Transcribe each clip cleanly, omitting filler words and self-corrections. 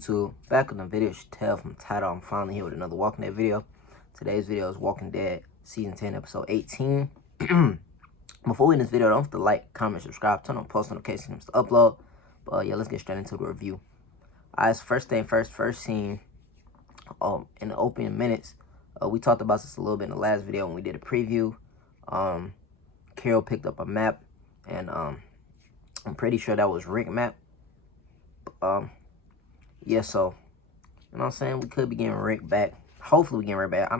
YouTube? Back on the video, you should tell from the title, I'm finally here with another Walking Dead video. Today's video is Walking Dead Season 10, Episode 18. Before we end this video, don't forget to like, comment, subscribe, turn on post notifications to upload. But yeah, let's get straight into the review. Alright, so first thing first scene in the opening minutes. We talked about this a little bit in the last video when we did a preview. Carol picked up a map, and I'm pretty sure that was Rick map. Yeah, so you know what I'm saying, we could be getting Rick back. Hopefully we get Rick back.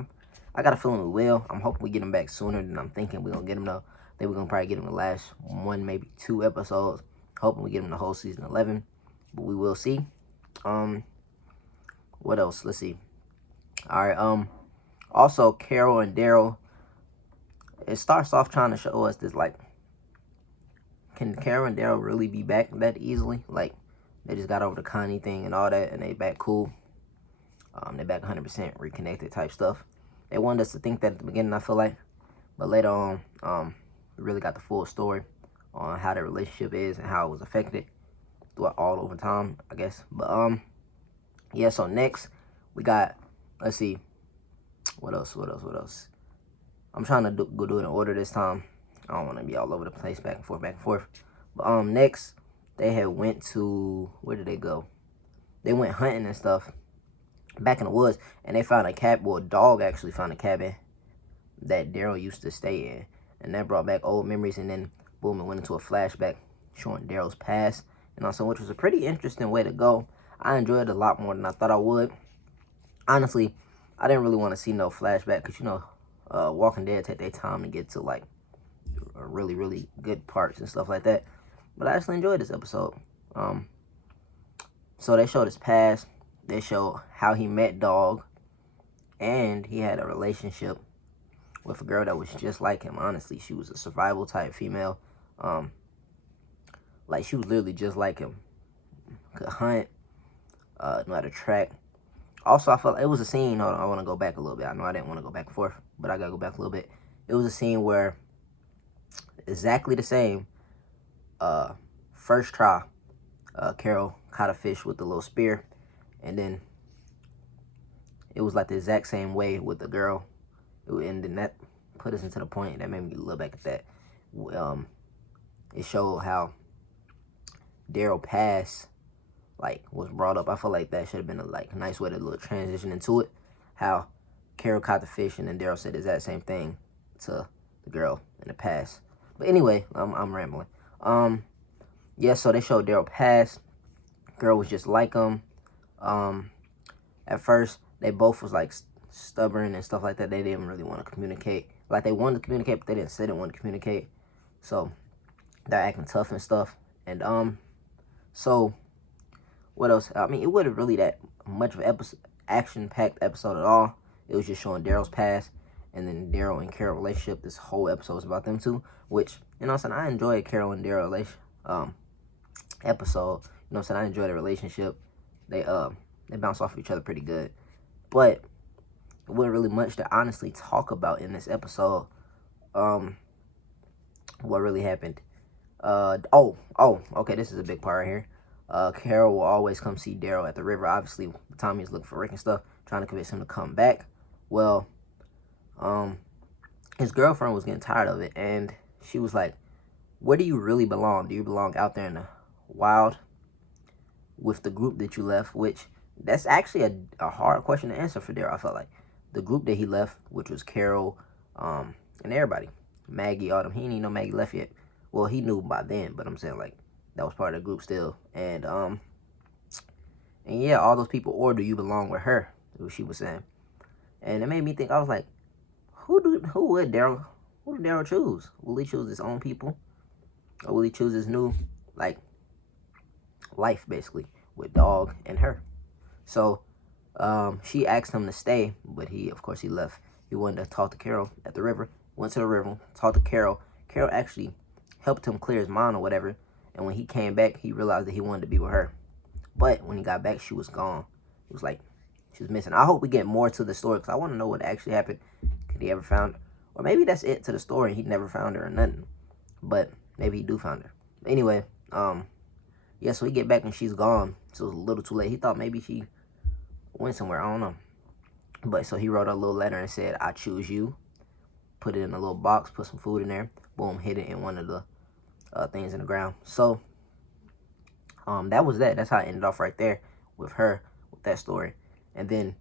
I got a feeling we will. I'm hoping we get him back sooner than I'm thinking we're gonna get him though. I think we're gonna probably get him the last one, maybe 2 episodes. Hoping we get him the whole season 11, but we will see. What else? Let's see. All right. Also, Carol and Daryl. It starts off trying to show us this, like, can Carol and Daryl really be back that easily? Like, they just got over the Connie thing and all that, and they back cool. They back 100% reconnected type stuff. They wanted us to think that at the beginning, I feel like, but later on, we really got the full story on how their relationship is and how it was affected throughout all over time, I guess. But yeah. So next we got, let's see, what else? I'm trying to go do it in order this time. I don't want to be all over the place, back and forth. But next they had went to, where did they go? They went hunting and stuff back in the woods, and they found a cabin. Well, a dog actually found a cabin that Daryl used to stay in, and that brought back old memories. And then boom, it went into a flashback showing Daryl's past, and also, which was a pretty interesting way to go. I enjoyed it a lot more than I thought I would. Honestly, I didn't really want to see no flashback, because you know, Walking Dead take their time to get to like really good parts and stuff like that. But I actually enjoyed this episode. So they showed his past. They showed how he met Dog, and he had a relationship with a girl that was just like him. Honestly, she was a survival type female. Like, she was literally just like him. Could hunt, knew how to track. Also, I felt like it was a scene. Hold on, I want to go back a little bit. I know I didn't want to go back and forth, but I gotta go back a little bit. It was a scene where, exactly the same, first try, Carol caught a fish with the little spear, and then it was like the exact same way with the girl, and then that put us into the point that made me look back at that. It showed how Daryl past, like, was brought up. I feel like that should have been a like nice way to little transition into it. How Carol caught the fish, and then Daryl said the exact same thing to the girl in the past. But anyway, I'm rambling. Yeah, so they showed Daryl past. Girl was just like him. At first, they both was like stubborn and stuff like that. They didn't really want to communicate. Like, they wanted to communicate, but they didn't say they wanted to communicate. So they're acting tough and stuff. And so what else? I mean, it wasn't really that much of an action-packed episode at all. It was just showing Daryl's past, and then Daryl and Carol relationship. This whole episode was about them two, which, you know what I'm saying, I enjoyed Carol and Daryl episode. You know what I'm saying, I enjoyed their relationship. They bounce off of each other pretty good. But it wasn't really much to honestly talk about in this episode. What really happened? Okay, this is a big part right here. Carol will always come see Daryl at the river. Obviously, Tommy's looking for Rick and stuff, trying to convince him to come back. Well, his girlfriend was getting tired of it, and she was like, where do you really belong? Do you belong out there in the wild with the group that you left? Which, that's actually a hard question to answer for Daryl. I felt like the group that he left, which was Carol, and everybody, Maggie, all them. He didn't even know Maggie left yet. Well, he knew by then, but I'm saying, like, that was part of the group still. And yeah, all those people, or do you belong with her? What she was saying. And it made me think, I was like, who did Daryl choose? Will he choose his own people? Or will he choose his new, like, life, basically, with Dog and her? So she asked him to stay, but of course he left. He wanted to talk to Carol at the river. Went to the river, talked to Carol. Carol actually helped him clear his mind or whatever. And when he came back, he realized that he wanted to be with her. But when he got back, she was gone. It was like she was missing. I hope we get more to the story, because I want to know what actually happened. Could he ever found her? Or maybe that's it to the story. He never found her or nothing. But maybe he do found her. Anyway, yeah, so he get back and she's gone. So it was a little too late. He thought maybe she went somewhere. I don't know. But so he wrote a little letter and said, I choose you. Put it in a little box, put some food in there. Boom, hid it in one of the things in the ground. So that was that. That's how it ended off right there with her, with that story. And then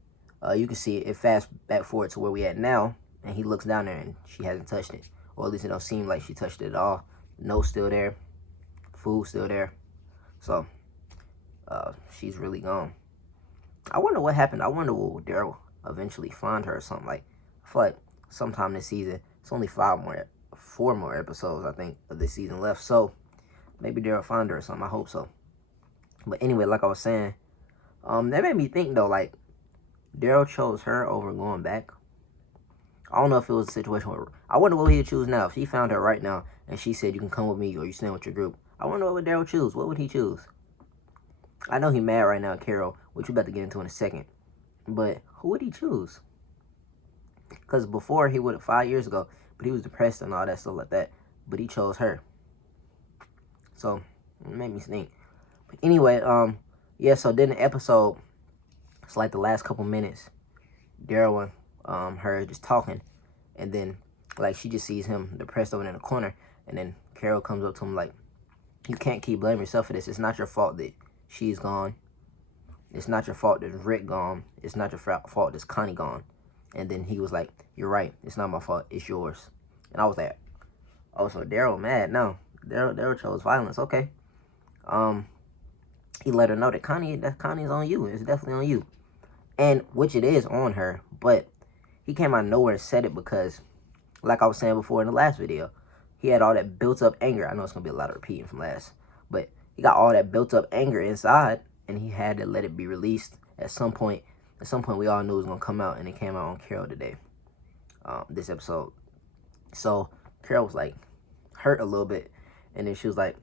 you can see it fast back forward to where we at now. And he looks down there and she hasn't touched it. Or at least it don't seem like she touched it at all. Note still there. Food still there. So she's really gone. I wonder what happened. I wonder will Daryl eventually find her or something. Like, I feel like sometime this season, it's only 4 more episodes, I think, of this season left. So maybe Daryl find her or something. I hope so. But anyway, like I was saying, that made me think though, like, Daryl chose her over going back. I don't know if it was a situation where, I wonder what he'd choose now. If he found her right now and she said, you can come with me or you stand with your group, I wonder what would Daryl choose. What would he choose? I know he's mad right now, Carol, which we're about to get into in a second. But who would he choose? Because before, he would have 5 years ago, but he was depressed and all that stuff like that. But he chose her. So, it made me think. But anyway, yeah, so then the episode, it's like the last couple minutes, Daryl and her just talking. And then, like, she just sees him depressed over in the corner. And then Carol comes up to him like, you can't keep blaming yourself for this. It's not your fault that she's gone. It's not your fault that Rick gone. It's not your fault that Connie gone. And then he was like, you're right. It's not my fault. It's yours. And I was like, oh, so Daryl mad? No. Daryl chose violence. Okay. He let her know that Connie's on you. It's definitely on you. And which it is on her. But he came out of nowhere and said it because, like I was saying before in the last video, he had all that built up anger. I know it's going to be a lot of repeating from last. But he got all that built up anger inside. And he had to let it be released at some point. At some point, we all knew it was going to come out. And it came out on Carol today. This episode. So, Carol was like, hurt a little bit. And then she was like,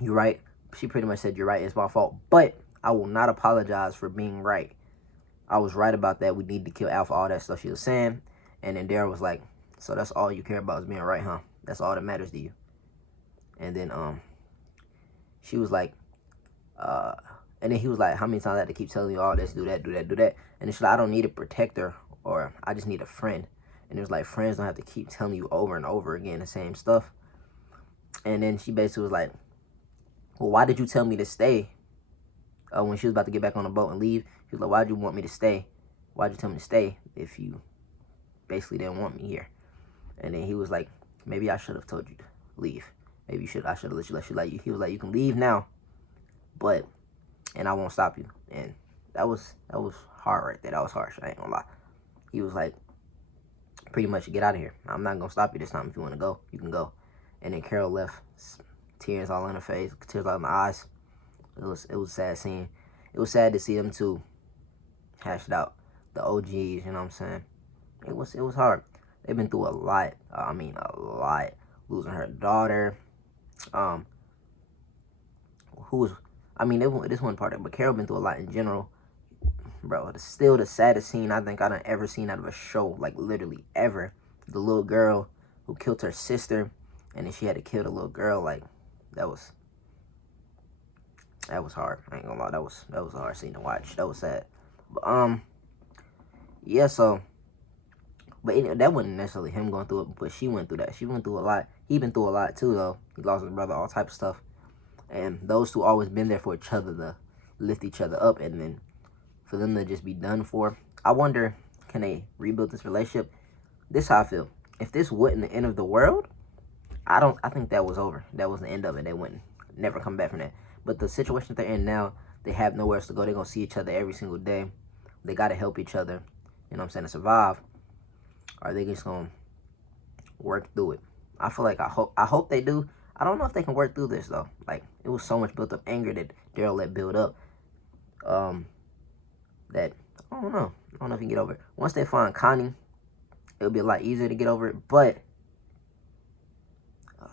you're right. She pretty much said, you're right. It's my fault. But I will not apologize for being right. I was right about that. We need to kill Alpha. All that stuff she was saying. And then Daryl was like, so that's all you care about is being right, huh? That's all that matters to you. And then she was like, and then he was like, how many times I have to keep telling you all this, do that, do that, do that. And she's like, I don't need a protector, or I just need a friend. And it was like, friends don't have to keep telling you over and over again the same stuff. And then she basically was like, well, why did you tell me to stay? When she was about to get back on the boat and leave, she was like, why'd you want me to stay? Why'd you tell me to stay if you basically didn't want me here? And then he was like, maybe I should have told you to leave. Maybe I should have let you. He was like, you can leave now, and I won't stop you. And that was hard right there. That was harsh. I ain't gonna lie. He was like, pretty much, get out of here. I'm not gonna stop you this time. If you want to go, you can go. And then Carol left, tears all in her face, tears all in my eyes. It was a sad scene. It was sad to see them two hashed out, the OGs. You know what I'm saying? It was hard. They've been through a lot. I mean, a lot. Losing her daughter. This one part of it, but Carol been through a lot in general. Bro, it's still the saddest scene I think I done ever seen out of a show. Like, literally, ever. The little girl who killed her sister, and then she had to kill the little girl. Like, that was hard. I ain't gonna lie. That was a hard scene to watch. That was sad. But, yeah, so, but anyway, that wasn't necessarily him going through it, but she went through that. She went through a lot. He been through a lot, too, though. He lost his brother, all type of stuff. And those two always been there for each other to lift each other up, and then for them to just be done for. I wonder, can they rebuild this relationship? This is how I feel. If this wasn't the end of the world, I think that was over. That was the end of it. They wouldn't never come back from that. But the situation that they're in now, they have nowhere else to go. They're gonna see each other every single day. They gotta help each other, you know what I'm saying, to survive. Or are they just gonna work through it? I feel like I hope they do. I don't know if they can work through this though. Like, it was so much built up anger that Daryl let build up. That I don't know. I don't know if you can get over it. Once they find Connie, it'll be a lot easier to get over it. But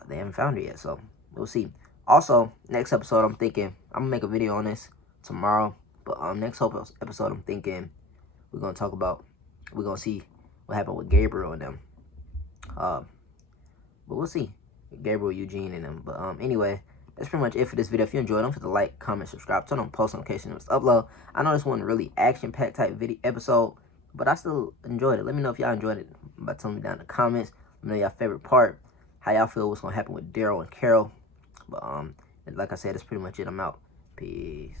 they haven't found her yet, so we'll see. Also, next episode, I'm thinking I'm gonna make a video on this tomorrow. But next episode, I'm thinking we're gonna see what happened with Gabriel and them. But we'll see. Gabriel, Eugene, and them. But anyway, that's pretty much it for this video. If you enjoyed, don't forget to like, comment, subscribe, turn on post notifications, upload. I know this wasn't really action-packed type video episode, but I still enjoyed it. Let me know if y'all enjoyed it by telling me down in the comments. Let me know y'all favorite part, how y'all feel what's gonna happen with Daryl and Carol. But like I said, that's pretty much it. I'm out. Peace.